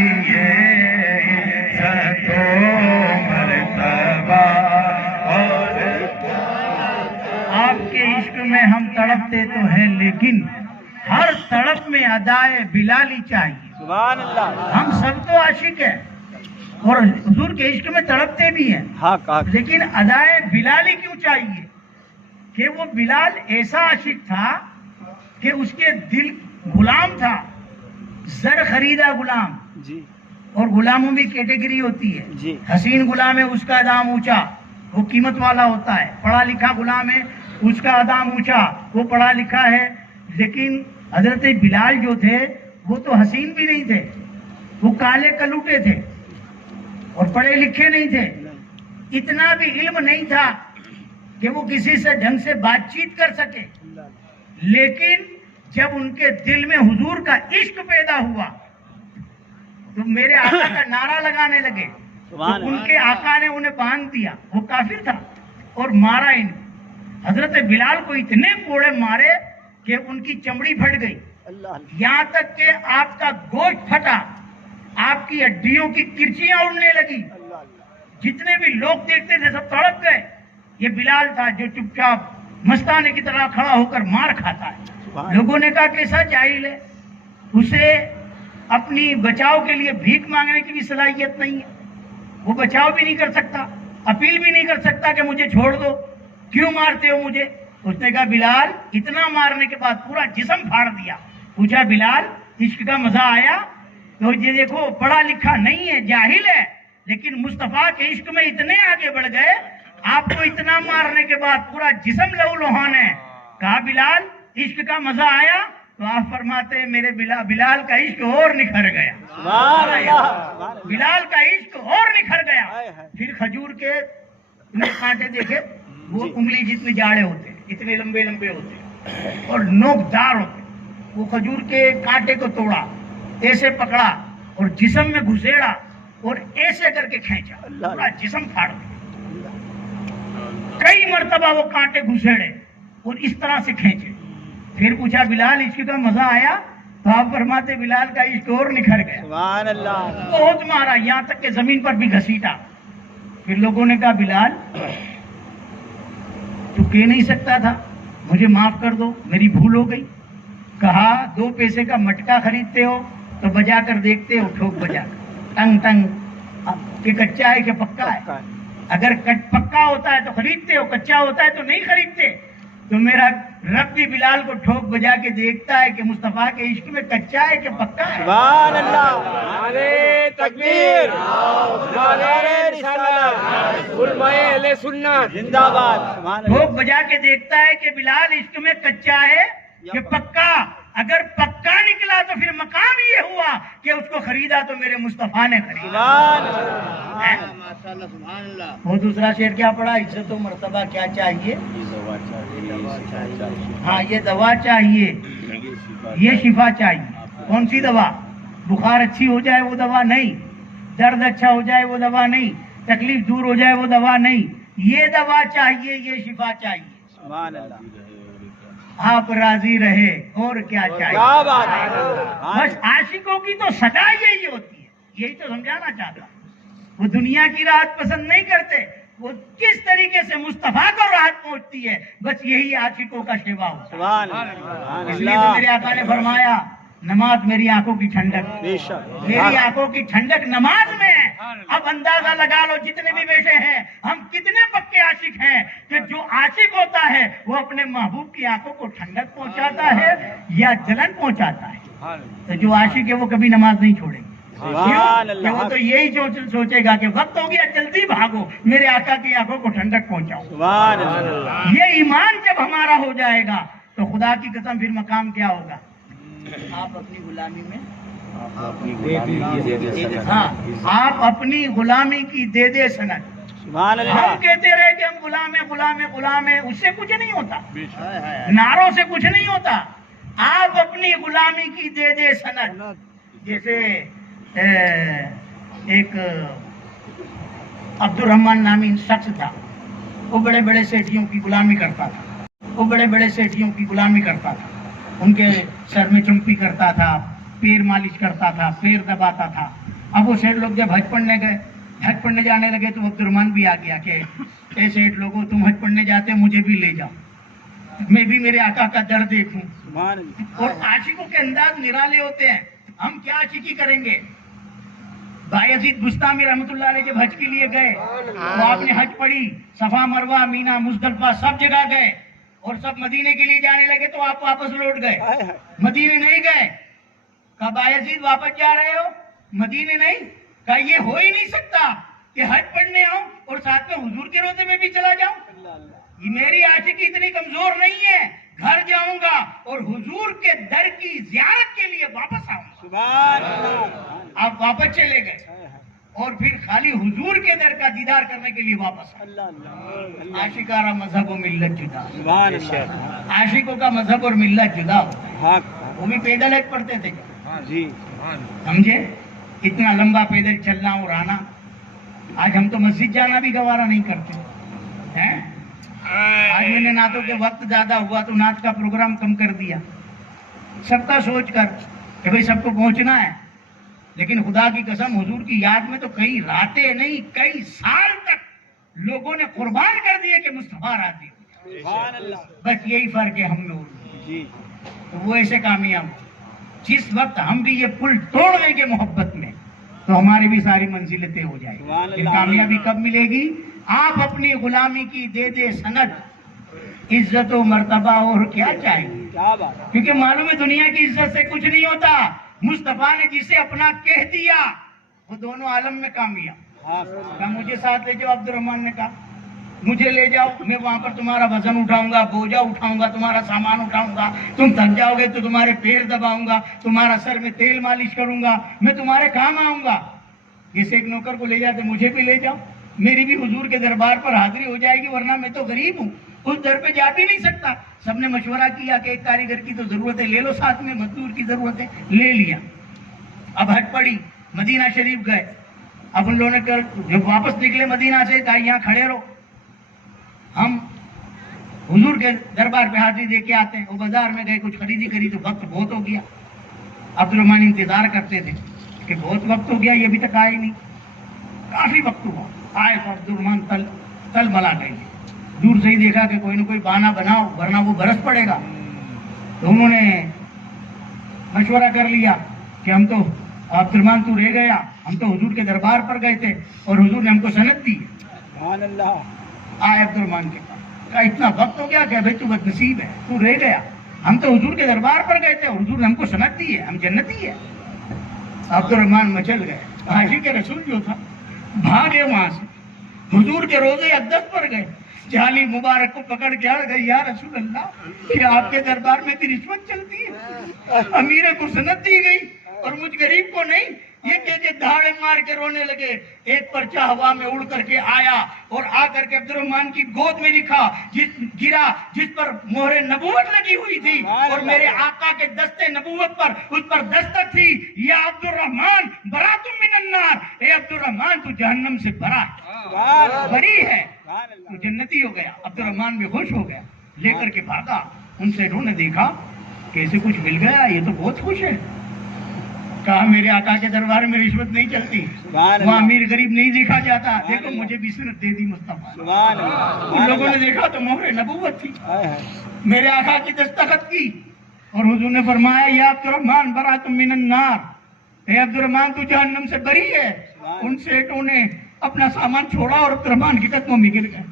لیے مرتبہ اور آپ کے عشق میں ہم تڑپتے تو ہیں لیکن ہر تڑپ میں ادائے بلالی چاہیے. سبحان اللہ. ہم سب تو عاشق ہیں اور حضور کے عشق میں تڑپتے بھی ہیں, لیکن ادائے بلالی کیوں چاہیے؟ کہ وہ بلال ایسا عاشق تھا کہ اس کے دل غلام تھا, زر خریدا غلام. جی. اور غلاموں بھی کیٹیگری ہوتی ہے. جی. حسین غلام ہے اس کا دام اونچا, وہ قیمت والا ہوتا ہے. پڑھا لکھا غلام ہے اس کا دام اونچا, وہ پڑھا لکھا ہے. لیکن حضرت بلال جو تھے وہ تو حسین بھی نہیں تھے, وہ کالے کلوٹے تھے اور پڑھے لکھے نہیں تھے. اتنا بھی علم نہیں تھا کہ وہ کسی سے ڈھنگ سے بات چیت کر سکے. لیکن جب ان کے دل میں حضور کا عشق پیدا ہوا تو میرے آقا کا نعرہ لگانے لگے. تو ان کے آقا نے انہیں باندھ دیا. وہ کافر تھا اور مارا ان. حضرت بلال کو اتنے کوڑے مارے کہ ان کی چمڑی پھٹ گئی, یہاں تک کہ آپ کا گوشت پھٹا, آپ کی ہڈیوں کی کرچیاں اڑنے لگی. جتنے بھی لوگ دیکھتے تھے سب تڑپ گئے. یہ بلال تھا جو چپ چاپ مستانے کی طرح کھڑا ہو کر مار کھاتا ہے. لوگوں نے کہا کیسا جاہل ہے, اسے اپنی بچاؤ کے لیے بھیک مانگنے کی بھی صلاحیت نہیں ہے, وہ بچاؤ بھی نہیں کر سکتا, اپیل بھی نہیں کر سکتا کہ مجھے چھوڑ دو, کیوں مارتے ہو مجھے. اس نے کہا بلال, اتنا مارنے کے بعد پورا جسم پھاڑ دیا. پوچھا بلال عشق کا مزہ آیا؟ تو یہ دیکھو پڑھا لکھا نہیں ہے, جاہل ہے, لیکن مصطفیٰ کے عشق میں اتنے آگے بڑھ گئے, آپ کو اتنا مارنے کے بعد پورا جسم لہو لہان ہے. کہا بلال عشق کا مزہ آیا؟ تو آپ فرماتے ہیں میرے بلال کا عشق اور نکھر گیا. بلال کا عشق اور نکھر گیا. پھر کھجور کے کانٹے دیکھے, وہ انگلی جتنے جاڑے ہوتے ہیں, اتنے لمبے لمبے ہوتے ہیں اور نوک دار ہوتے ہیں. وہ کھجور کے کانٹے کو توڑا, ایسے پکڑا اور جسم میں گھسیڑا اور ایسے کر کے کھینچا, پورا جسم پھاڑ دیا. کئی مرتبہ وہ کانٹے گھسیڑے اور اس طرح سے کھینچے. پھر پوچھا بلال عشق کا مزہ آیا؟ تو آپ فرماتے بلال کا عشق اور نکھر گیا. سبحان اللہ. بہت مارا, یہاں تک کہ زمین پر بھی گھسیٹا. پھر لوگوں نے کہا بلال تو کہہ نہیں سکتا تھا مجھے معاف کر دو, میری بھول ہو گئی. کہا 2 پیسے کا مٹکا خریدتے ہو تو بجا کر دیکھتے ہو, ٹھوک بجا کر ٹنگ ٹنگ, کہ کچا ہے کہ پکا ہے. اگر پکا ہوتا ہے تو خریدتے ہو, کچا ہوتا ہے تو نہیں خریدتے. تو میرا رب بھی بلال کو ٹھوک بجا کے دیکھتا ہے کہ مصطفیٰ کے عشق میں کچا ہے کہ پکا ہے. سبحان اللہ. نعرہ تکبیر, نعرہ رسالت, علماء اہل سنت زندہ باد. ٹھوک بجا کے دیکھتا ہے کہ بلال عشق میں کچا ہے کہ پکا. اگر پکا نکلا تو پھر مقام یہ ہوا کہ اس کو خریدا تو میرے مصطفیٰ نے خریدا. وہ دوسرا شعر کیا پڑا, عزت و مرتبہ کیا چاہیے؟ ہاں یہ دوا چاہیے, یہ شفا چاہیے. کون سی دوا؟ بخار اچھی ہو جائے وہ دوا نہیں, درد اچھا ہو جائے وہ دوا نہیں, تکلیف دور ہو جائے وہ دوا نہیں. یہ دوا چاہیے, یہ شفا چاہیے. سبحان اللہ. آپ راضی رہے اور کیا چاہیے. بس عاشقوں کی تو صدا یہی ہوتی ہے, یہی تو سمجھانا چاہتا. وہ دنیا کی راحت پسند نہیں کرتے, وہ کس طریقے سے مصطفیٰ کو راحت پہنچتی ہے, بس یہی عاشقوں کا شیوا ہوتا ہے. اس لیے تو میرے آقا نے فرمایا نماز میری آنکھوں کی ٹھنڈک, میری آنکھوں کی ٹھنڈک نماز میں ہے. اب اندازہ لگا لو جتنے بھی بیٹھے ہیں ہم کتنے پکے عاشق ہیں کہ جو عاشق ہوتا ہے وہ اپنے محبوب کی آنکھوں کو ٹھنڈک پہنچاتا ہے یا جلن پہنچاتا ہے. تو جو عاشق ہے وہ کبھی نماز نہیں چھوڑے گا. وہ تو یہی سوچے گا کہ وقت ہو گیا جلدی بھاگو, میرے آقا کی آنکھوں کو ٹھنڈک پہنچاؤ. یہ ایمان جب ہمارا ہو جائے گا تو خدا کی قسم پھر مقام کیا ہوگا. آپ اپنی غلامی میں ہاں آپ اپنی غلامی کی دے دے سند. ہم کہتے رہے کہ ہم غلام ہیں غلام ہیں غلام ہیں, اس سے کچھ نہیں ہوتا, نعروں سے کچھ نہیں ہوتا. آپ اپنی غلامی کی دے دے سند. جیسے ایک عبد الرحمن نامی شخص تھا, وہ بڑے بڑے سیٹھیوں کی غلامی کرتا تھا, وہ بڑے بڑے سیٹھیوں کی غلامی کرتا تھا. ان کے سر میں چمپی کرتا تھا, پیر مالش کرتا تھا, پیر دباتا تھا. अब वो सेठ लोग जब हज पढ़ने गए, हज पढ़ने जाने लगे तो अब्दुर्रहमान भी आ गया कि ए सेठ लोगों, तुम हज पढ़ने जाते मुझे भी ले जाओ, मैं भी मेरे आका का दर देखूं। सुभान अल्लाह। और आशिकों के अंदाज निराले होते हैं। हम क्या आशिकी करेंगे? बायजीद बुस्तामी रहमतुल्लाह अलैह जब हज के लिए गए तो आपने हज पढ़ी, सफा मरवा मीना मुजदलफा सब जगह गए और सब मदीने के लिए जाने लगे तो आप वापस लौट गए, हाय हाय। मदीने नहीं गए। कहा बायजीद वापस जा रहे हो, मदीने नहीं? कहा ये हो ही नहीं सकता कि हज पढ़ने आऊं और साथ में हुजूर के रोजे में भी चला जाऊं। अल्लाह अल्लाह। ये मेरी आशिकी इतनी कमजोर नहीं है, घर जाऊंगा और हुजूर के दर की जियारत के लिए वापस आऊंगा। सुभान अल्लाह। आप वापस चले गए हाय हाय। और फिर खाली हुजूर के दर का दीदार करने के लिए वापस आए। अल्लाह अल्लाह। आशिकारा मजहब और मिल्लत जुदा, सुभान अल्लाह। आशिकों का मजहब और मिल्लत जुदा होता है। हाँ वो भी पैदल हज पढ़ते थे, जी। समझे? इतना लंबा पैदल चलना और आना। आज हम तो मस्जिद जाना भी गवारा नहीं करते हैं। आज मैंने नातों के वक्त ज्यादा हुआ तो नात का प्रोग्राम कम कर दिया, सबका सोच कर कि भाई सबको पहुंचना है। लेकिन खुदा की कसम हुजूर की याद में तो कई रातें नहीं कई साल तक लोगों ने कुर्बान कर दिए कि मुस्तफा राजी हो। सुभान अल्लाह। बस यही फर्क है हम में और उनमें। जी। तो वो ऐसे कामयाब हो। जिस वक्त हम भी ये पुल तोड़ देंगे मोहब्बत में तो हमारी भी सारी मंजिलें तय हो सुभान जाएगी। अल्लाह। कामयाबी कब मिलेगी? आप अपनी गुलामी की दे सनद, इज्जत और मर्तबा और क्या चाहिए। क्या बात है। क्योंकि मालूम है दुनिया की इज्जत से कुछ नहीं होता। मुस्तफा ने जिसे अपना कह दिया वो दोनों आलम में कामयाब। हाँ कहा मुझे साथ ले जाओ, अब्दुर्रहमान ने कहा मुझे ले जाओ, मैं वहां पर तुम्हारा वजन उठाऊंगा, बोझा उठाऊंगा, तुम्हारा सामान उठाऊंगा, तुम थक जाओगे तो तुम्हारे पैर दबाऊंगा, तुम्हारा सर में तेल मालिश करूंगा, मैं तुम्हारे काम आऊंगा। जैसे एक नौकर को ले जाते मुझे भी ले जाओ, मेरी भी हुजूर के दरबार पर हाजिरी हो जाएगी, वरना मैं तो गरीब हूँ, उस दर पे जा भी नहीं सकता। सबने मशवरा किया कि एक कारीगर की तो जरूरत है, ले लो साथ में, मजदूर की जरूरत है, ले लिया। अब हज पड़ी, मदीना शरीफ गए। अब उन लोगों ने जब वापस निकले मदीना से कहा यहाँ खड़े रहो, हम हुजूर के दरबार पे हाजिरी दे के आते हैं। वो बाजार में गए, कुछ खरीदी करी तो वक्त बहुत हो गया। अब्दुर्रहमान इंतजार करते थे कि बहुत वक्त हो गया, ये अभी तक आए नहीं। काफी वक्त हुआ, आए तो अब्दुर्रहमान तल मला गए। दूर से ही देखा कि कोई ना कोई बहाना बनाओ वरना वो बरस पड़ेगा। तो उन्होंने मशवरा कर लिया कि हम तो अब्दुर्रहमान तू रह गया, हम तो हुजूर के दरबार पर गए थे और हुजूर ने हमको सनद दी। सुभान अल्लाह। आए अब्दुर्रहमान के पास, कहा इतना वक्त हो गया क्या भाई, तू बदनसीब है, तू रह गया, हम तो हुजूर के दरबार पर गए थे, हुजूर ने हमको सनद दी है, हम जन्नती है। अब्दुर्रहमान मचल गए। आशिक रसूल जो था भागे वहां से, हुजूर के रोजे अक़दस पर गए, जाली मुबारक को पकड़ के अड़ गई, या रसूल अल्लाह कि आपके दरबार में भी रिश्वत चलती है, अमीर को सनद दी गई और मुझ गरीब को नहीं। ये कह के धाड़े मार के रोने लगे। एक पर्चा हवा में उड़ करके आया और आकर के अब्दुर्रहमान की गोद में लिखा, जिस पर मोहरे नबूवत लगी हुई थी और मेरे आका के दस्ते नबूवत पर उस पर दस्तक थी, या अब्दुर्रहमान बरातुम मिनन्नार, ए अब्दुर्रहमान तू जहन्नम से बरा है, बरी है, तू जन्नती हो गया। अब्दुर्रहमान भी खुश हो गया, लेकर के भागा। उनसे उन्होंने देखा कैसे कुछ मिल गया, ये तो बहुत खुश है। कहा मेरे आका के दरबार में रिश्वत नहीं चलती, वहाँ अमीर गरीब नहीं देखा जाता, देखो मुझे भी सनद दे दी मुस्तफा। उन लोगों ने देखा तो मोहरे नबूवत थी, मेरे आका की दस्तखत की और हुजूर ने फरमाया या अब्दुर्रहमान बरातुम मिनन्नार, ए अब्दुर्रहमान तू जहन्नम से बरी है। उन सेठों ने अपना सामान छोड़ा और अब्दुर्रहमान के कदमों में गिर गए।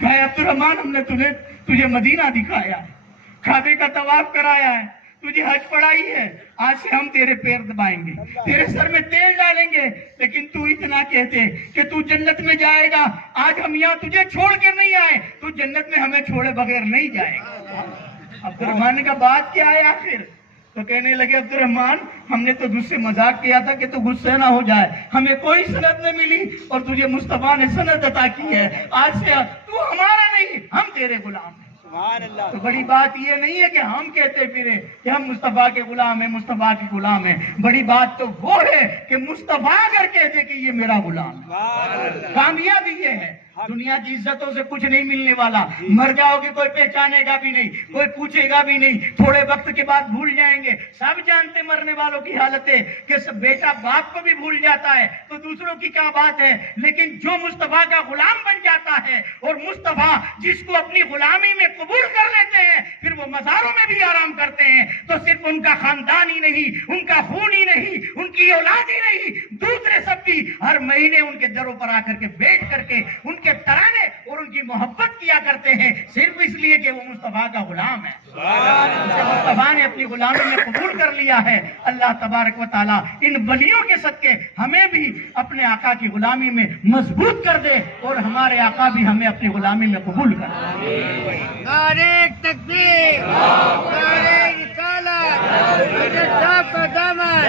कहा अब्दुर्रहमान हमने तुझे मदीना दिखाया है, काबे का तवाफ कराया है, तुझे हज पढ़ाई है, आज से हम तेरे पैर दबाएंगे, तेरे सर में तेल डालेंगे, लेकिन तू इतना कहते कि तू जन्नत में जाएगा। आज हम यहाँ तुझे छोड़ कर नहीं आए, तू जन्नत में हमें छोड़े बगैर नहीं जाएगा। अब्दुर्रहमान का बात क्या है आखिर? तो कहने लगे अब्दुर्रहमान हमने तो तुझसे मजाक किया था कि तू गुस्से ना हो जाए, हमें कोई सनद न मिली और तुझे मुस्तफा ने सनद अता की है, आज से तू हमारा नहीं हम तेरे गुलाम हैं। तो बड़ी बात ये नहीं है कि हम कहते फिरे कि हम मुस्तफा के गुलाम हैं, मुस्तफा के गुलाम हैं। बड़ी बात तो वो है कि मुस्तफा अगर कहते कि ये मेरा गुलाम है। कामयाबी ये है دنیا کی عزتوں سے کچھ نہیں ملنے والا. مر جاؤ گے کوئی پہچانے گا بھی نہیں, کوئی پوچھے گا بھی نہیں, تھوڑے وقت کے بعد بھول جائیں گے. سب جانتے مرنے والوں کی حالت ہے کہ بیٹا باپ کو بھی بھول جاتا ہے تو دوسروں کی کیا بات ہے. لیکن جو مصطفیٰ کا غلام بن جاتا ہے اور مصطفیٰ جس کو اپنی غلامی میں قبول کر لیتے ہیں, پھر وہ مزاروں میں بھی آرام کرتے ہیں. تو صرف ان کا خاندان ہی نہیں, ان کا خون ہی نہیں, ان کی اولاد ہی نہیں, دوسرے سب بھی ہر مہینے ان کے دروں پر آ کر کے بیٹھ کر کے ان کے ترانے اور ان کی محبت کیا کرتے ہیں, صرف اس لیے کہ وہ مصطفیٰ کا غلام ہے. اسے مصطفیٰ نے اپنی غلامی میں قبول کر لیا ہے. اللہ تبارک و تعالیٰ ان ولیوں کے صدقے ہمیں بھی اپنے آقا کی غلامی میں مضبوط کر دے اور ہمارے آقا بھی ہمیں اپنی غلامی میں قبول کر دے. نعرہ تکبیر، نعرہ رسالت، حضرت صاحب کا دامن.